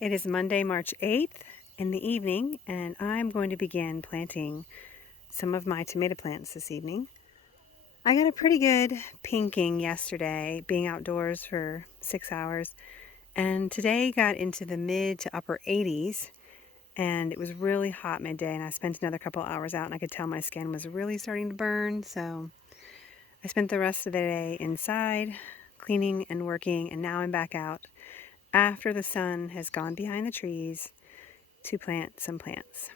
It is Monday, March 8th in the evening, and I'm going to begin planting some of my tomato plants this evening. I got a pretty good pinking yesterday, being outdoors for 6 hours, and today got into the mid to upper 80s, and it was really hot midday, and I spent another couple hours out, and I could tell my skin was really starting to burn, so I spent the rest of the day inside, cleaning and working, and now I'm back out after the sun has gone behind the trees to plant some plants.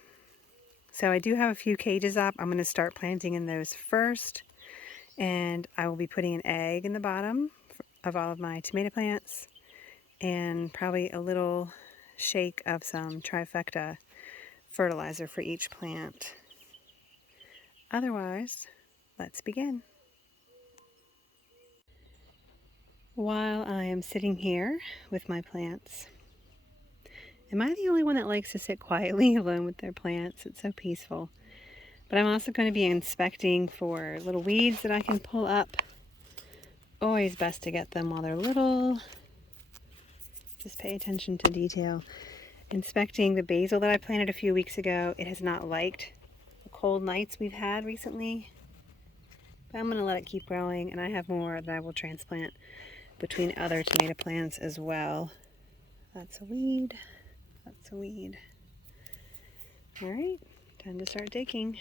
So I do have a few cages up. I'm going to start planting in those first, and I will be putting an egg in the bottom of all of my tomato plants and probably a little shake of some trifecta fertilizer for each plant. Otherwise, let's begin. While I am sitting here with my plants, am I the only one that likes to sit quietly alone with their plants? It's so peaceful. But I'm also going to be inspecting for little weeds that I can pull up. Always best to get them while they're little. Just pay attention to detail. Inspecting the basil that I planted a few weeks ago. It has not liked the cold nights we've had recently. But I'm going to let it keep growing, and I have more that I will transplant between other tomato plants as well. That's a weed. That's a weed. All right, time to start digging.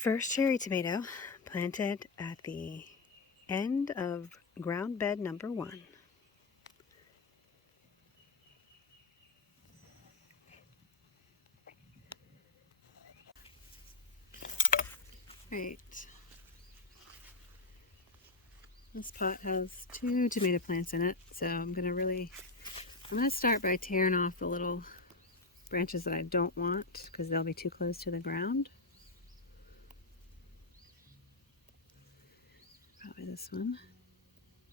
First cherry tomato planted at the end of ground bed number 1. Right. This pot has 2 tomato plants in it, so I'm gonna start by tearing off the little branches that I don't want because they'll be too close to the ground. Probably this one.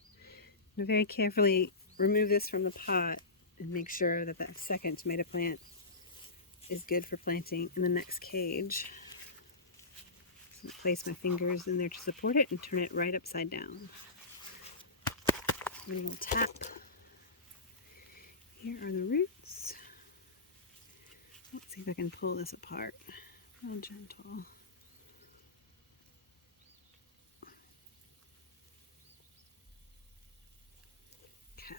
I'm gonna very carefully remove this from the pot and make sure that that second tomato plant is good for planting in the next cage. So I place my fingers in there to support it and turn it right upside down. And we'll tap. Here are the roots. Let's see if I can pull this apart. Real gentle. Okay.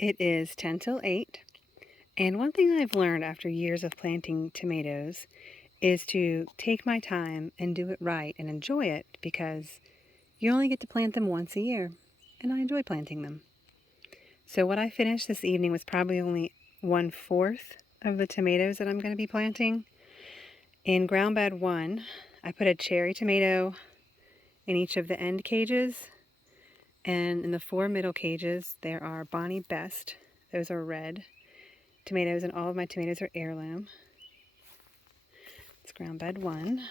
It is 10 till 8, and one thing I've learned after years of planting tomatoes is to take my time and do it right and enjoy it, because you only get to plant them once a year, and I enjoy planting them. So what I finished this evening was probably only 1/4 of the tomatoes that I'm going to be planting. In ground bed 1, I put a cherry tomato in each of the end cages, and in the 4 middle cages there are Bonnie Best. Those are red tomatoes, and all of my tomatoes are heirloom. It's ground bed 1.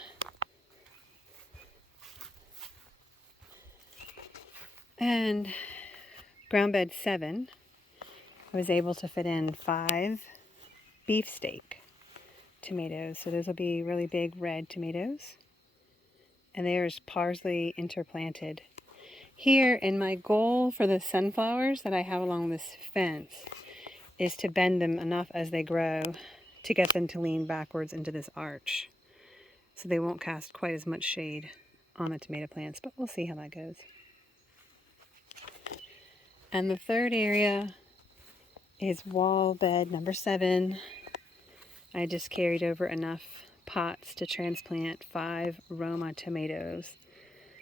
And ground bed 7, I was able to fit in 5 beefsteak tomatoes. So those will be really big red tomatoes. And there's parsley interplanted here. And my goal for the sunflowers that I have along this fence is to bend them enough as they grow to get them to lean backwards into this arch, so they won't cast quite as much shade on the tomato plants, but we'll see how that goes. And the third area is wall bed number 7. I just carried over enough pots to transplant 5 Roma tomatoes.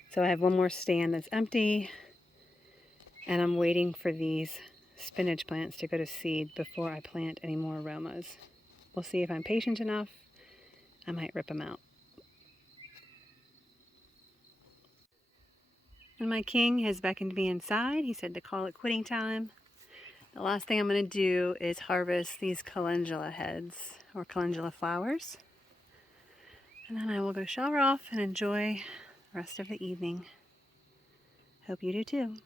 So I have one more stand that's empty, and I'm waiting for these spinach plants to go to seed before I plant any more Romas. We'll see if I'm patient enough. I might rip them out. And my king has beckoned me inside. He said to call it quitting time. The last thing I'm going to do is harvest these calendula heads, or calendula flowers. And then I will go shower off and enjoy the rest of the evening. Hope you do too.